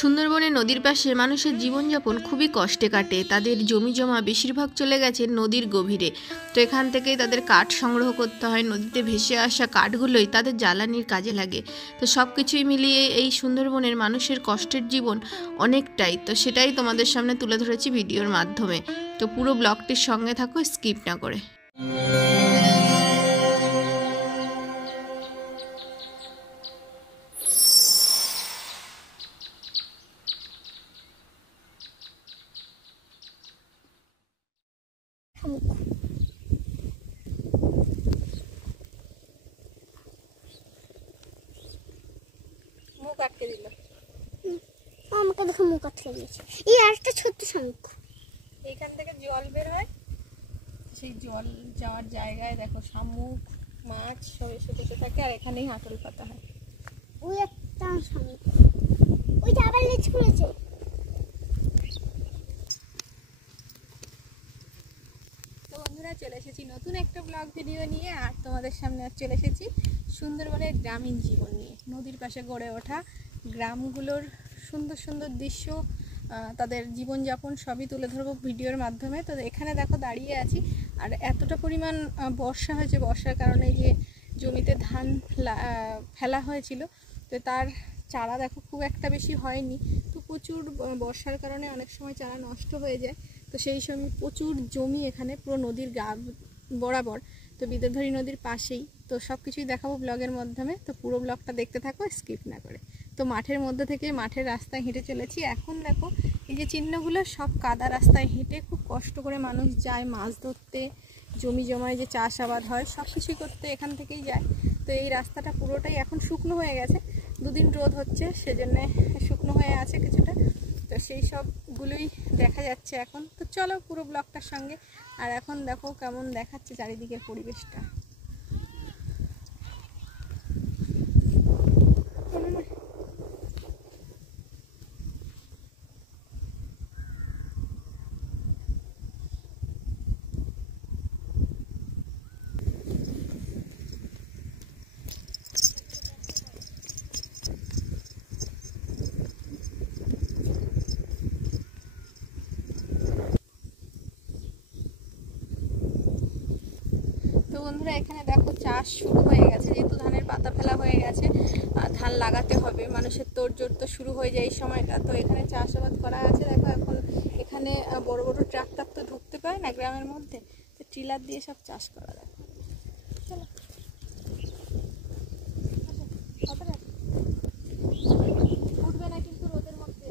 সুন্দরবনের নদীর পাশে মানুষের জীবনযাপন খুবই কষ্টে কাটে। তাদের জমি জমা বেশিরভাগ চলে গেছে নদীর গভীরে। তো এখান থেকেই তাদের কাঠ সংগ্রহ করতে হয়। নদীতে ভেসে আসা কাঠগুলোই তাদের জ্বালানির কাজে লাগে। তো সব কিছুই মিলিয়ে এই সুন্দরবনের মানুষের কষ্টের জীবন অনেকটাই। তো সেটাই তোমাদের সামনে তুলে ধরেছি ভিডিওর মাধ্যমে। তো পুরো ব্লগটির সঙ্গে থাকো, স্কিপ না করে। মুখ আটকে দিল, আমাকে দেখো মুখ আটকে দিয়েছে। এই আরেকটা ছোট্ট শামুক, এইখান থেকে জল বের হয়, সেই জল যাওয়ার জায়গায় দেখো শামুক মাছ সব এসে বসে থাকে, আর এখানেই আটল পাতা হয়। ওই একটা শামুক, ওইটা আবার লেজ খুলেছে। তো বন্ধুরা, চলে এসেছি নতুন একটা ব্লগ ভিডিও নিয়ে। আর তোমাদের সামনে চলে এসেছি সুন্দরবনের গ্রামীণ জীবন নিয়ে। নদীর পাশে গড়ে ওঠা গ্রামগুলোর সুন্দর সুন্দর দৃশ্য, তাদের জীবনযাপন সবই তুলে ধরবো ভিডিওর মাধ্যমে। তো এখানে দেখো দাঁড়িয়ে আছি, আর এতটা পরিমাণ বর্ষা হয়েছে, বর্ষার কারণে যে জমিতে ধান ফেলা হয়েছিল, তো তার চারা দেখো খুব একটা বেশি হয়নি। তো প্রচুর বর্ষার কারণে অনেক সময় চারা নষ্ট হয়ে যায়। তো সেই সময় প্রচুর জমি এখানে পুরো নদীর গা বরাবর, তো বিদ্যাধরী নদীর পাশেই। তো সব কিছুই দেখাবো ব্লগের মাধ্যমে। তো পুরো ব্লগটা দেখতে থাকো স্কিপ না করে। তো মাঠের মধ্যে থেকে মাঠের রাস্তায় হেঁটে চলেছি। এখন দেখো এই যে চিহ্নগুলো সব কাদা রাস্তায় হেঁটে খুব কষ্ট করে মানুষ যায় মাছ ধরতে, জমি জমায় যে চাষাবাদ হয় সব কিছুই করতে এখান থেকেই যায়। তো এই রাস্তাটা পুরোটাই এখন শুকনো হয়ে গেছে, দুদিন রোদ হচ্ছে সেজন্যে শুকনো হয়ে আছে কিছুটা। তো সেই সবগুলোই দেখা যাচ্ছে এখন। তো চলো পুরো ব্লগটার সঙ্গে। আর এখন দেখো কেমন দেখাচ্ছে চারিদিকের পরিবেশটা। বন্ধুরা, এখানে দেখো চাষ শুরু হয়ে গেছে, যেহেতু ধানের পাতা ফেলা হয়ে গেছে, ধান লাগাতে হবে, মানুষের তোড়জোড় তো শুরু হয়ে যায় এই সময়টা। তো এখানে চাষাবাদ করা আছে। দেখো এখন এখানে বড় বড় ট্রাক্টর তো ঢুকতে পারে না গ্রামের মধ্যে, তো ট্রিলার দিয়ে সব চাষ করা যায়। চলো উঠবে না কিন্তু রোদের মধ্যে।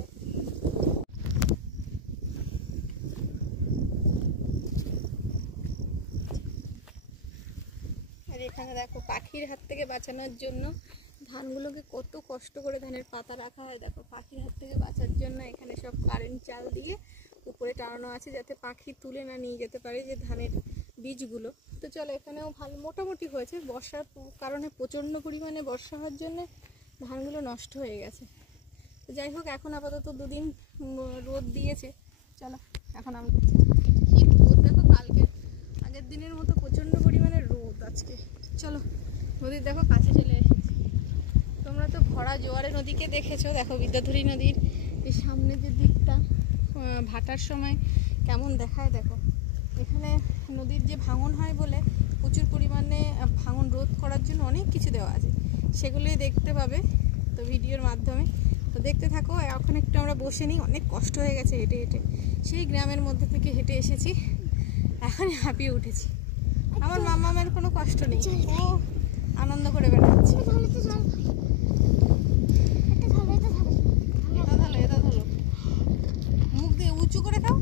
আর এখানে দেখো পাখির হাত থেকে বাঁচানোর জন্য ধানগুলোকে কত কষ্ট করে ধানের পাতা রাখা হয়। দেখো পাখির হাত থেকে বাঁচার জন্য এখানে সব কারেন্ট চাল দিয়ে উপরে টানানো আছে, যাতে পাখি তুলে না নিয়ে যেতে পারে যে ধানের বীজগুলো। তো চলো, এখানেও ভালো মোটামুটি হয়েছে। বর্ষার কারণে প্রচণ্ড পরিমাণে বর্ষা হওয়ার জন্য ধানগুলো নষ্ট হয়ে গেছে। তো যাই হোক, এখন আপাতত দুদিন রোদ দিয়েছে। চলো এখন আমরা কি রোদ দেখো, কালকে আগের দিনের মতো প্রচণ্ড পরিমাণে রোদ আজকে। চলো নদীর দেখো কাছে চলে এসেছি। তোমরা তো ভরা জোয়ারে নদীকে দেখেছো। দেখো বিদ্যাধরী নদীর এই সামনে যে দিকটা ভাটার সময় কেমন দেখায় দেখো। এখানে নদীর যে ভাঙন হয় বলে প্রচুর পরিমাণে ভাঙন রোধ করার জন্য অনেক কিছু দেওয়া আছে, সেগুলোই দেখতে পাবে তো ভিডিওর মাধ্যমে। তো দেখতে থাকো। এখন একটু আমরা বসে নিই, অনেক কষ্ট হয়ে গেছে হেঁটে হেঁটে, সেই গ্রামের মধ্যে থেকে হেঁটে এসেছি, এখন হাঁপিয়ে উঠেছি। আমার মামামের কোনো কষ্ট নেই, ও আনন্দ করে বেড়াচ্ছে। এটা ধরো, মুখ দিয়ে উঁচু করে খাও।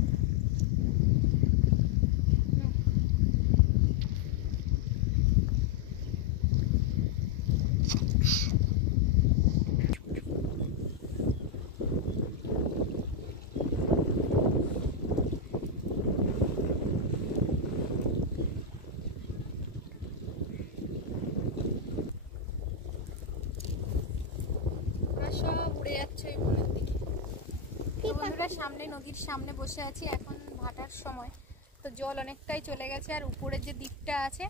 সামনে নদীর সামনে বসে আছি, এখন ভাটার সময়। তো জল অনেকটাই চলে গেছে, আর উপরের যে দিকটা আছে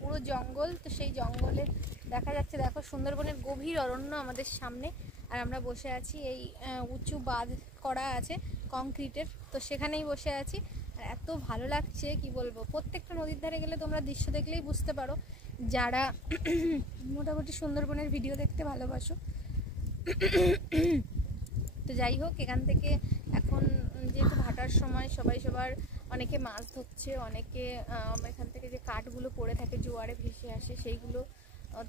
পুরো জঙ্গল। তো সেই জঙ্গলে দেখা যাচ্ছে দেখো সুন্দরবনের গভীর অরণ্য আমাদের সামনে। আর আমরা বসে আছি এই উঁচু বাঁধ করা আছে কংক্রিটের, তো সেখানেই বসে আছি। আর এত ভালো লাগছে কি বলবো, প্রত্যেকটা নদীর ধারে গেলে তোমরা দৃশ্য দেখলেই বুঝতে পারো, যারা মোটামুটি সুন্দরবনের ভিডিও দেখতে ভালোবাসো। তো যাই হোক, এখান থেকে এখন যেহেতু ভাটার সময় সবাই সবার, অনেকে মাছ ধরছে, অনেকে এখান থেকে যে কাঠগুলো পড়ে থাকে জোয়ারে ভেসে আসে সেইগুলো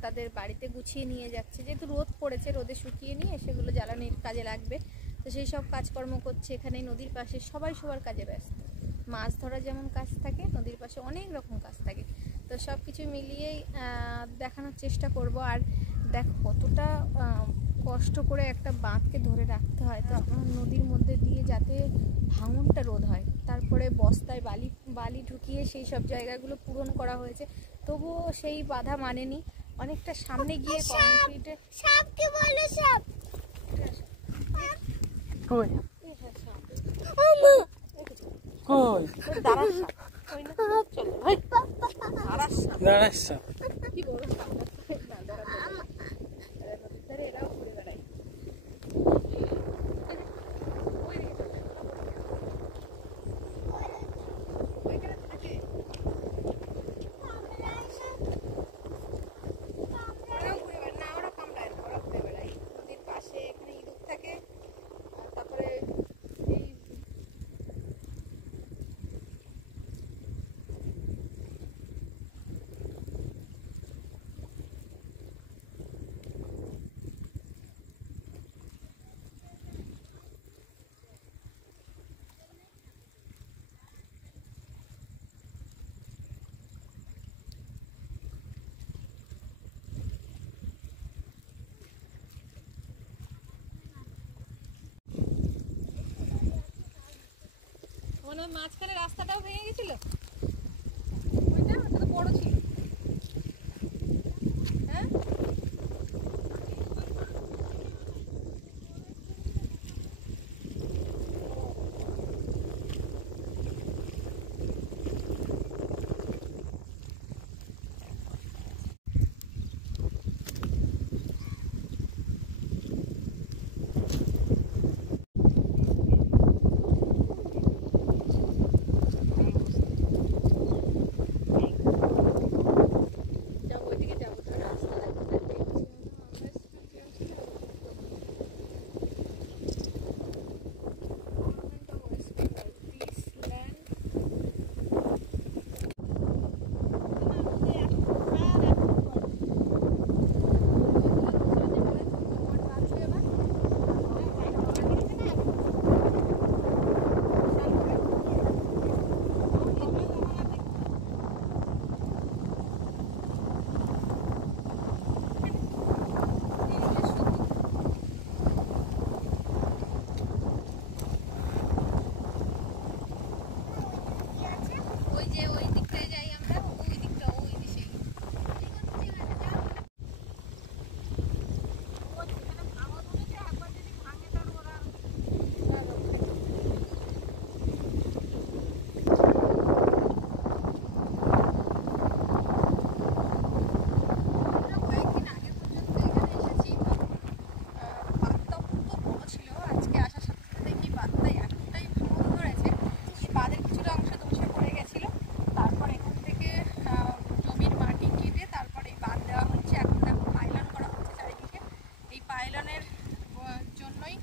তাদের বাড়িতে গুছিয়ে নিয়ে যাচ্ছে, যেহেতু রোদ পড়েছে, রোদে শুকিয়ে নিয়ে সেগুলো জ্বালানির কাজে লাগবে। তো সেই সব কাজকর্ম করছে এখানে নদীর পাশে, সবাই সবার কাজে ব্যস্ত। মাছ ধরা যেমন কাজ থাকে, নদীর পাশে অনেক রকম কাজ থাকে। তো সব কিছু মিলিয়েই দেখানোর চেষ্টা করব। আর দেখ কতটা কষ্ট করে একটা বাঁধকে ধরে রাখতে হয়, তো নদীর মধ্যে দিয়ে যাতে ভাঙনটা রোধ হয়, তারপরে বস্তায় বালি ঢুকিয়ে সেই সব জায়গাগুলো পূরণ করা হয়েছে, তবুও সেই বাধা মানেনি। অনেকটা সামনে গিয়ে কংক্রিটে সাপ কি বলে সাপ কই কই দাঁড়াস সাপ, কই না চল ভাই দাঁড়াস সাপ, দাঁড়াস সাপ কি বড় সাপ না, নদীর ধারে এরাও ঘুরে বেড়ায়। ওইখানে থাকে, ওরাও ঘুরে বেড়ায় না, ওরা কামড়ায় না, ওরা ঘুরে বেড়ায় নদীর পাশে। এখানে ইঁদুর থাকে, তারপরে এই মনে হয় মাঝখানে রাস্তাটাও ভেঙে গেছিল, ওইটা ওটা তো বড় ছিল। হ্যাঁ যাবো, ওইদিকে যাবো, তো রাস্তা দেখছি। ওই যে ওই দিকটায় যাই আমরা, ওই দিকটা ওই দিকে কয়েকদিন আগে পর্যন্ত এখানে এসেছি, বাঁধটা পুরো বড় ছিল। আজকে আসার সাথে সাথে দেখি বাঁধটা এতটাই ভাঙন ধরেছে, এই বাঁধের কিছুটা অংশ ধসে পড়ে গেছিল। তারপর এখান থেকে জমির মাটি কেটে তারপর এই বাঁধ দেওয়া হচ্ছে। এখন দেখো পাইলন করা হচ্ছে চারিদিকে। এই পাইলনের জন্যই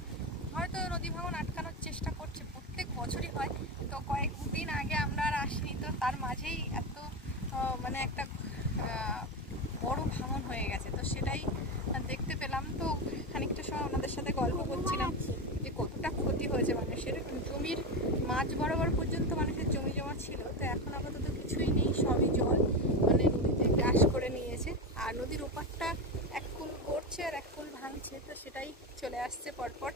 হয়তো নদী ভাঙন আটকানোর চেষ্টা করছে, প্রত্যেক বছরই হয়। তো কয়েকদিন আগে আমরা আর আসিনি, তো তার মাঝেই এত মানে একটা বড় ভাঙন হয়ে গেছে, তো সেটাই দেখতে পেলাম। তো খানিকটা সময় ওনাদের সাথে গল্প করছিলাম যে কতটা ক্ষতি হয়েছে মানুষের। জমির মাঝ বরাবর পর্যন্ত মানুষের জমি জমা ছিল, তো এখন আপাতত কিছুই নেই, সবই জল, মানে নদীতে গ্রাস করে নিয়েছে। আর নদীর ওপারটা এক কুল গড়ছে আর এক কুল ভাঙছে, তো সেটাই চলে আসছে পরপর।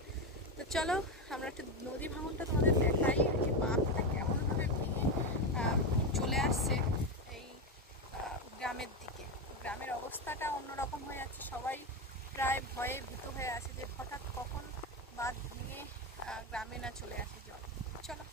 তো চলো আমরা একটু নদী ভাঙনটা তোমাদের দেখাই, যে বাঁধটা কেমনভাবে ভেঙে চলে আসছে এই গ্রামের দিকে। গ্রামের অবস্থাটা অন্যরকম হয়ে যাচ্ছে, সবাই প্রায় ভয়ে ভীত হয়ে আছে যে হঠাৎ কখন বাঁধ ভেঙে গ্রামে না চলে আসে জল। চলো।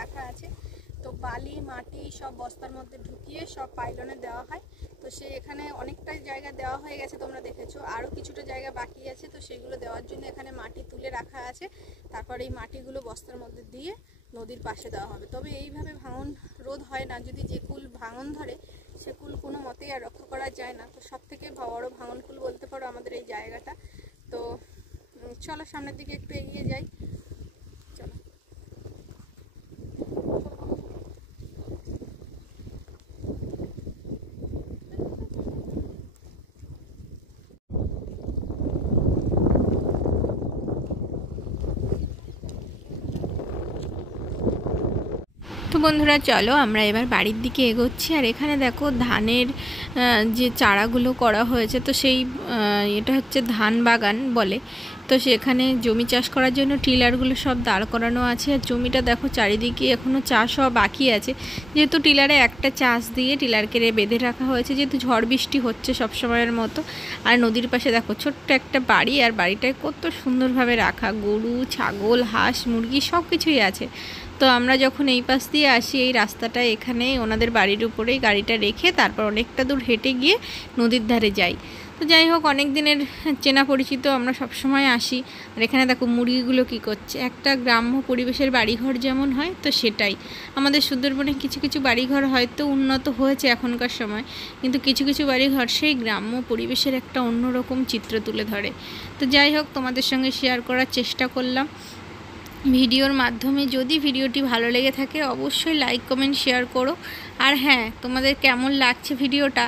রাখা আছে। তো বালি মাটি সব বস্তার মধ্যে ঢুকিয়ে সব পাইলনে দেওয়া হয়। তো সে এখানে অনেকটা জায়গা দেওয়া হয়ে গেছে, তোমরা দেখেছো, আরও কিছুটা জায়গা বাকি আছে। তো সেগুলো দেওয়ার জন্য এখানে মাটি তুলে রাখা আছে। তারপর এই মাটিগুলো বস্তার মধ্যে দিয়ে নদীর পাশে দেওয়া হবে। তবে এইভাবে ভাঙন রোধ হয় না, যদি যে কুল ভাঙন ধরে সে কুল কোনো মতেই আর রক্ষা করা যায় না। তো সব থেকে বড় ভাঙন কুল বলতে পারো আমাদের এই জায়গাটা। তো চলো সামনের দিকে একটু এগিয়ে যাই, চলো। তো বন্ধুরা চলো আমরা এবার বাড়ির দিকে এগোচ্ছি। আর এখানে দেখো ধানের যে চারাগুলো করা হয়েছে, তো সেই এটা হচ্ছে ধান বাগান বলে। তো সেখানে জমি চাষ করার জন্য টিলারগুলো সব দাঁড় করানো আছে। আর জমিটা দেখো চারিদিকে এখনও চাষ হওয়া বাকি আছে, যেহেতু টিলারে একটা চাষ দিয়ে টিলারকে বেঁধে রাখা হয়েছে, যেহেতু ঝড় বৃষ্টি হচ্ছে সব সময়ের মতো। আর নদীর পাশে দেখো ছোট্ট একটা বাড়ি, আর বাড়িটায় কত সুন্দরভাবে রাখা গরু ছাগল হাঁস মুরগি সব কিছুই আছে। তো আমরা যখন এই পাশ দিয়ে আসি, এই রাস্তাটা এখানে ওনাদের বাড়ির উপরেই গাড়িটা রেখে তারপর অনেকটা দূর হেঁটে গিয়ে নদীর ধারে যাই। তো যাই হোক, অনেক দিনের চেনা পরিচিত, আমরা সব সময় আসি। আর এখানে দেখো মুরগিগুলো কি করছে, একটা গ্রাম্য পরিবেশের বাড়িঘর যেমন হয় তো সেটাই। আমাদের সুন্দরবনে কিছু কিছু বাড়িঘর হয়তো উন্নত হয়েছে এখনকার সময়, কিন্তু কিছু কিছু বাড়িঘর সেই গ্রাম্য পরিবেশের একটা অন্যরকম চিত্র তুলে ধরে। তো যাই হোক, তোমাদের সঙ্গে শেয়ার করার চেষ্টা করলাম ভিডিওর মাধ্যমে। যদি ভিডিওটি ভালো লেগে থাকে অবশ্যই লাইক কমেন্ট শেয়ার করো। আর হ্যাঁ, তোমাদের কেমন লাগছে ভিডিওটা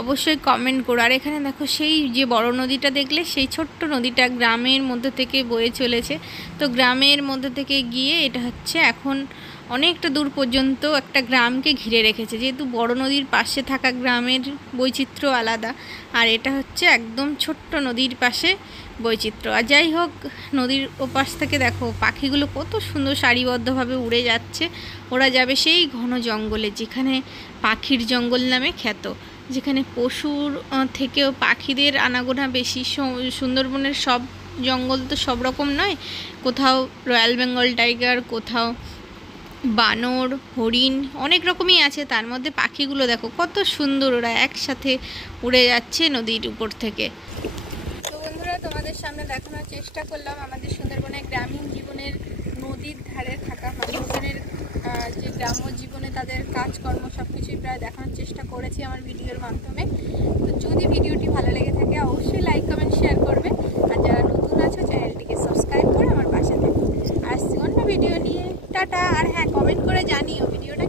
অবশ্যই কমেন্ট করো। আর এখানে দেখো সেই যে বড় নদীটা দেখলে, সেই ছোট্ট নদীটা গ্রামের মধ্যে থেকে বয়ে চলেছে। তো গ্রামের মধ্যে থেকে গিয়ে এটা হচ্ছে এখন অনেকটা দূর পর্যন্ত একটা গ্রামকে ঘিরে রেখেছে, যেহেতু বড় নদীর পাশে থাকা গ্রামের বৈচিত্র্য আলাদা, আর এটা হচ্ছে একদম ছোট্ট নদীর পাশে বৈচিত্র্য। আর যাই হোক, নদীর ওপাশ থেকে দেখো পাখিগুলো কত সুন্দর সারিবদ্ধভাবে উড়ে যাচ্ছে। ওরা যাবে সেই ঘন জঙ্গলে, যেখানে পাখির জঙ্গল নামে খ্যাত, যেখানে পশুর থেকেও পাখিদের আনাগোনা বেশি। সুন্দরবনের সব জঙ্গল তো সব রকম নয়, কোথাও রয়্যাল বেঙ্গল টাইগার, কোথাও বানর হরিণ অনেক রকমই আছে। তার মধ্যে পাখিগুলো দেখো কত সুন্দর, ওরা একসাথে উড়ে যাচ্ছে নদীর উপর থেকে। তো বন্ধুরা, তোমাদের সামনে দেখানোর চেষ্টা করলাম আমাদের সুন্দরবনের গ্রামীণ জীবনের, নদীর ধারে থাকা মানুষজনের যে গ্রাম্য জীবনে তাদের কাজকর্ম সব কিছুই প্রায় দেখানোর চেষ্টা করেছি আমার ভিডিওর মাধ্যমে। তো যদি ভিডিওটি ভালো লেগে থাকে অবশ্যই লাইক কমেন্ট শেয়ার করবে। আর যারা নতুন আছো চ্যানেলটিকে সাবস্ক্রাইব করে আমার পাশে থাকবে। আর অন্য ভিডিও নিয়ে টাটা। আর হ্যাঁ, কমেন্ট করে জানিও ভিডিওটা